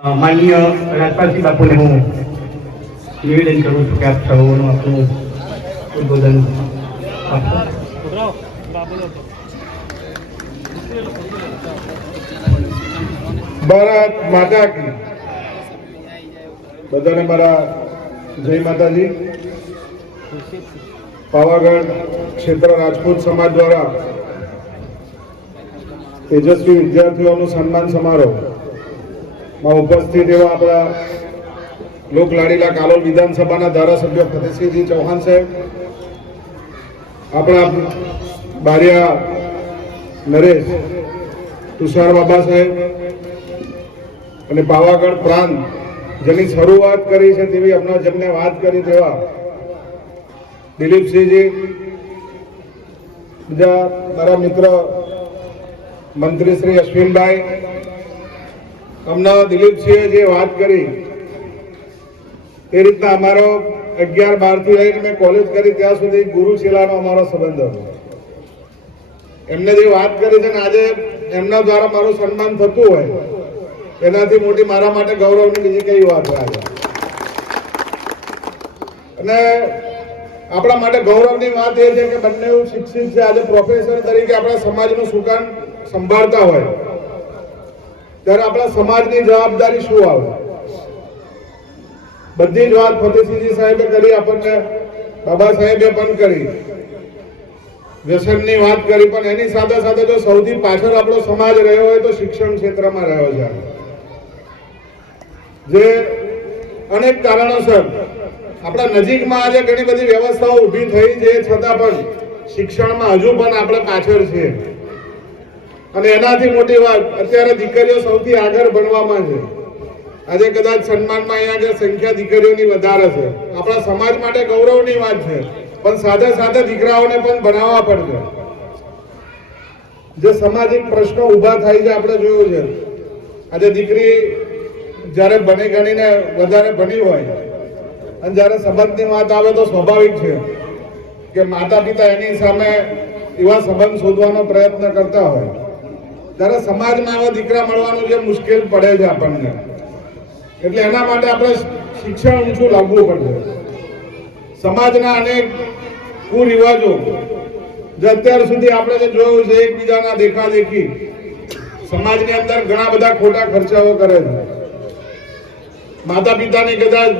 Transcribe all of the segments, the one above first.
માનનીય રાજપાલસિંહ બાપુને હું નિવેદન કરું છું કે આપ સૌનું આપણું ઉદ્બોધન આપો. ભારત માતા કી. બધાને મારા જય માતાજી. પાવાગઢ ક્ષેત્ર રાજપૂત સમાજ દ્વારા તેજસ્વી વિદ્યાર્થીઓનું સન્માન સમારોહ માં ઉપસ્થિત એવા આપણા લોકલાડીલા કાલોલ વિધાનસભાના ધારાસભ્ય ફતેહસિંહજી ચૌહાણ સાહેબ, આપણા બારિયા નરેશ તુષાર બાબા સાહેબ અને પાવાગઢ પ્રાંત જેની શરૂઆત કરી છે તેવી હમણાં જેમને વાત કરી તેવા દિલીપસિંહજી, બીજા મારા મિત્ર મંત્રી શ્રી અશ્વિનભાઈ, હમણાં દિલીપસિંહે જે વાત કરી એ રીતના અમારો 11-12 થી લઈને મેં કોલેજ કરી ત્યાં સુધી ગુરુ શિલાનો અમારો સંબંધ હતો. એમને જે વાત કરી છે ને આજે એમના દ્વારા મારું સન્માન થતું હોય એનાથી મોટી મારા માટે ગૌરવની બીજી કઈ વાત હોય. અને આપણા માટે ગૌરવની વાત એ છે કે બંને શિક્ષિત છે, આજે પ્રોફેસર તરીકે આપણા સમાજનું સુકાન સંભાળતા હોય ત્યારે આપણા સમાજની જવાબદારી શું આવે? બધી જ વાત ફતેહસિંહજી સાહેબે કરી, આપણને બાબા સાહેબે પણ કરી, વ્યસનની વાત કરી, પણ એની સાથે સાથે જો સૌથી પાછળ આપણો સમાજ રહ્યો હોય તો શિક્ષણ ક્ષેત્રમાં રહ્યો છે. જે અનેક કારણોસર આપણા નજીકમાં આજે ઘણી બધી વ્યવસ્થાઓ ઊભી થઈ છે, છતાં પણ શિક્ષણમાં હજુ પણ આપણે પાછળ છીએ. અને એનાથી મોટી વાત અત્યારે દીકરીઓ સૌથી આગળ ભણવામાં છે. આજે કદાચ સન્માનમાં અહીંયા જે સંખ્યા દીકરીઓની વધારે છે, આપણા સમાજ માટે ગૌરવની વાત છે, પણ સાથે સાથે દીકરાઓને પણ ભણાવવા પડશે. જે સામાજિક પ્રશ્નો ઊભા થાય છે આપણે જોયું છે. આજે દીકરી જ્યારે ભણી ગણીને વધારે ભણી હોય અને જ્યારે સંબંધની વાત આવે તો સ્વાભાવિક છે કે માતા પિતા એની સામે એવા સંબંધ શોધવાનો પ્રયત્ન કરતા હોય ત્યારે સમાજમાં આવા દીકરા મળવાનું જે મુશ્કેલ પડે છે આપણને. એટલે એના માટે આપણે શિક્ષણ ઊંચું લાવવું પડશે. સમાજના અનેક કુરિવાજો જે અત્યાર સુધી આપણે જે જોયું છે, એકબીજાના દેખાદેખી, સમાજની અંદર ઘણા બધા ખોટા ખર્ચાઓ કરે છે. માતા પિતાની કદાચ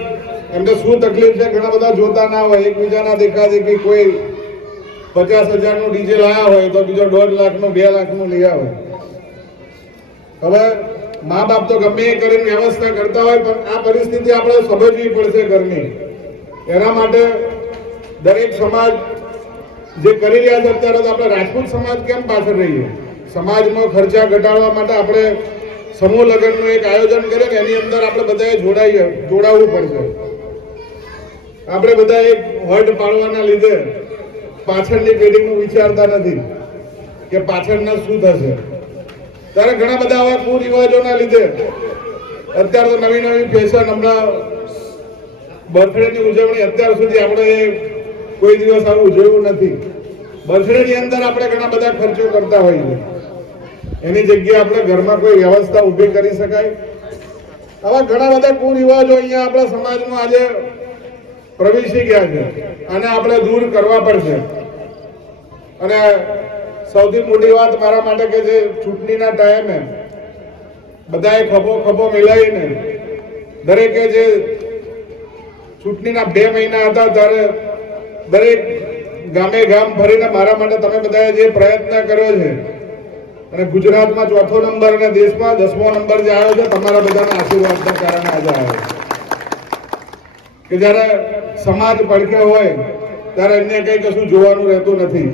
એમને શું તકલીફ છે ઘણા બધા જોતા ના હોય, એકબીજાના દેખાદેખી. કોઈ 50,000 નું ડીજે લાયા હોય તો બીજો 1.5 લાખનું 2 લાખનું લઈ આવે. હવે મા બાપ તો ગમે એ કરીને વ્યવસ્થા કરતા હોય, પણ આ પરિસ્થિતિ આપણે સમજવી પડશે ઘરની. એના માટે દરેક સમાજ જે કરી રહ્યા છે અત્યારે, તો આપણે રાજપૂત સમાજ કેમ પાછળ રહીએ? સમાજમાં ખર્ચા ઘટાડવા માટે આપણે સમૂહ લગ્નનું એક આયોજન કરીએ ને એની અંદર આપણે બધાએ જોડાવવું પડશે. આપણે બધા એક હટ પાડવાના લીધે પાછળની પેઢીનું વિચારતા નથી કે પાછળના શું થશે. ત્યારે ઘણા બધા આવા કુરિવાજોના લીધે અત્યારે તો નવી નવી ફેશન, હમણાં બર્થડેની ઉજવણી અત્યાર સુધી આપણે કોઈ દિવસ આવું ઉજવ્યું નથી. બર્થડેની અંદર આપણે ઘણા બધા ખર્ચો કરતા હોઈએ, એની જગ્યાએ આપણે ઘરમાં કોઈ વ્યવસ્થા ઊભી કરી શકાય. આવા ઘણા બધા કુરિવાજો અહીંયા આપણા સમાજમાં આજે પ્રવેશી ગયા છે, અને આપણે દૂર કરવા પડશે. અને સૌથી મોટી વાત મારા માટે કે જે ચૂંટણીના ટાઈમે બધાએ ખભો મિલાવીને દરેકે જે ચૂંટણીના 2 મહિના હતા ત્યારે દરેક ગામે ગામ ફરીને મારા માટે તમે બધાએ જે પ્રયત્ન કર્યો છે, અને ગુજરાતમાં 4થો નંબર અને દેશમાં 10મો નંબર જે આવ્યો છે, તમારા બધાના આશીર્વાદના કારણે આજે આવ્યો. કે જ્યારે સમાજ પડકે હોય ત્યારે અન્ય કઈ કશું જોવાનું રહેતું નથી.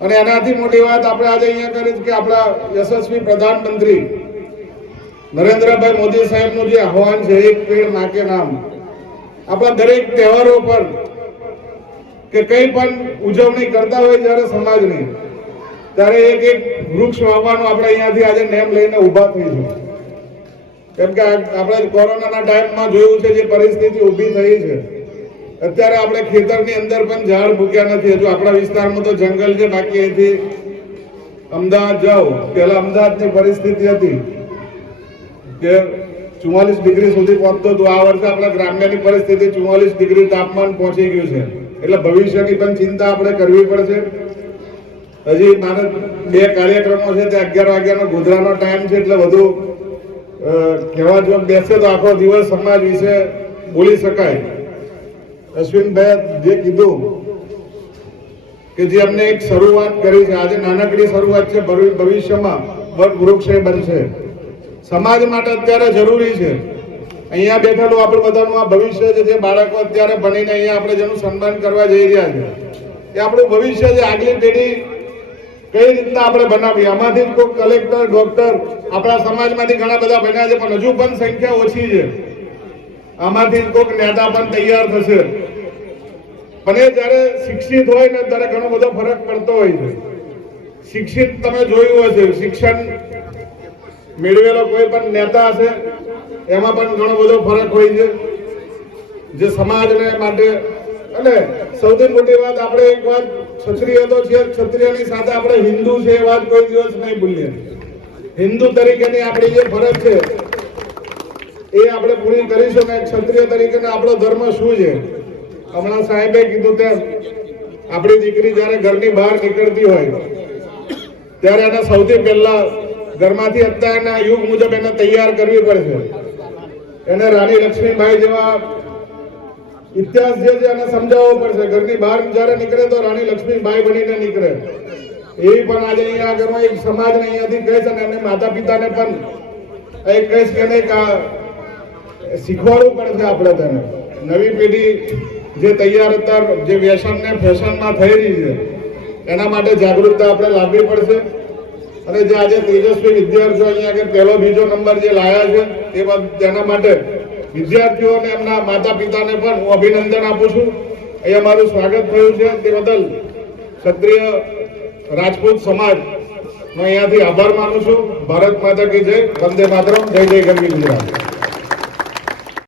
અને એનાથી મોટી વાત આપણે આજે અહીંયા કરી કે આપણા યશસ્વી પ્રધાનમંત્રી નરેન્દ્રભાઈ મોદી સાહેબનું જે આહવાન છે, એક પેડ માં કે નામ, આપણા દરેક તહેવારો પર કે કઈ પણ ઉજવણી કરતા હોય જ્યારે સમાજની, ત્યારે એક વૃક્ષ વાવવાનું આપણે અહીંયાથી આજે નેમ લઈને ઊભા થઈશું. કેમ કે આપણે કોરોનાના ટાઈમમાં જોયું છે જે પરિસ્થિતિ ઊભી થઈ છે. અત્યારે આપણે ખેતરની અંદર પણ ઝાડ ભૂક્યા નથી. હજુ આપણા વિસ્તારમાં તો જંગલ છે, બાકી અહીંથી અમદાવાદ જાઓ, પહેલા અમદાવાદની પરિસ્થિતિ હતી કે 44 ડિગ્રી સુધી પહોંચતો હતો. આ વર્ષે આપણા ગ્રામ્યની પરિસ્થિતિ 44 ડિગ્રી તાપમાન પહોંચી ગયું છે. એટલે ભવિષ્યની પણ ચિંતા આપણે કરવી પડશે. હજી મારે 2 કાર્યક્રમો છે, તે 11 વાગ્યાનો ગોધરાનો ટાઈમ છે, એટલે વધુ કહેવા જો બેસે તો આખો દિવસ સમાજ વિશે બોલી શકાય. અશ્વિનભાઈ જે કીધું કે જે અમને એક શરૂઆત કરી છે, આજે નાનકડી શરૂઆત છે, ભવિષ્યમાં વૃક્ષ બનશે. સમાજ માટે અત્યારે જરૂરી છે. અહીંયા બેઠેલું આપણું બધાનું આ ભવિષ્ય છે. જે બાળકો અત્યારે ભણીને અહીંયા આપણે જેનું સન્માન કરવા જઈ રહ્યા છે, એ આપણું ભવિષ્ય છે. આગલી પેઢી કઈ રીતના આપણે બનાવીએ. આમાંથી કોઈ કલેક્ટર, ડોક્ટર આપણા સમાજમાંથી ઘણા બધા બન્યા છે, પણ હજુ પણ સંખ્યા ઓછી છે. આમાંથી કોઈક નેતા પણ તૈયાર થશે. પણ એ જયારે શિક્ષિત હોય ને ત્યારે ઘણો બધો ફરક પડતો હોય છે. શિક્ષિત તમે જોયું હશે, શિક્ષણ મેળવેલો કોઈ પણ નેતા હશે, એમાં પણ ઘણો બધો ફરક હોય છે જે સમાજને માટે. અને સૌથી મોટી વાત, આપણે એક વાત, ક્ષત્રિય તો છે, ક્ષત્રિયની સાથે આપણે હિન્દુ છે એ વાત કોઈ દિવસ નહીં ભૂલીએ. હિન્દુ તરીકેની આપણી જે ફરજ છે એ આપણે પૂરી કરીશું ને ક્ષત્રિય તરીકેનો આપણો ધર્મ શું છે. હમણાં સાહેબે કીધું તેમ આપણી દીકરી જયારે ઘરની બહાર નીકળતી હોય ત્યારે એને સૌથી પહેલા ઘરમાંથી અત્યારના યુગ મુજબ એને તૈયાર કરવી પડશે. એને રાણી લક્ષ્મીબાઈ જેવા ઇતિહાસ જે છે એને સમજાવવો પડશે. ઘરની બહાર જયારે નીકળે તો રાણી લક્ષ્મીબાઈ બનીને નીકળે. એ પણ આજે અહીંયા આગળ એક સમાજને અહીંયાથી કહીશ અને એને માતા પિતાને પણ એ કહીશ કે શીખવાડવું પડશે. આપણે તેને નવી પેઢી જે તૈયાર અત્યારે જે વ્યસન ને ફેશનમાં થઈ રહી છે એના માટે જાગૃતતા આપણે લાવવી પડશે. અને જે આજે તેજસ્વી વિદ્યાર્થીઓ અહીંયા આગળ પહેલો બીજો નંબર જે લાયા છે તેના માટે વિદ્યાર્થીઓને એમના માતા પિતાને પણ હું અભિનંદન આપું છું. અહીંયા મારું સ્વાગત થયું છે તે બદલ ક્ષત્રિય રાજપૂત સમાજ હું અહીંયાથી આભાર માનું છું. ભારત માતા કી જય. વંદે માતરમ. જય જય ગરવી ગુજરાત.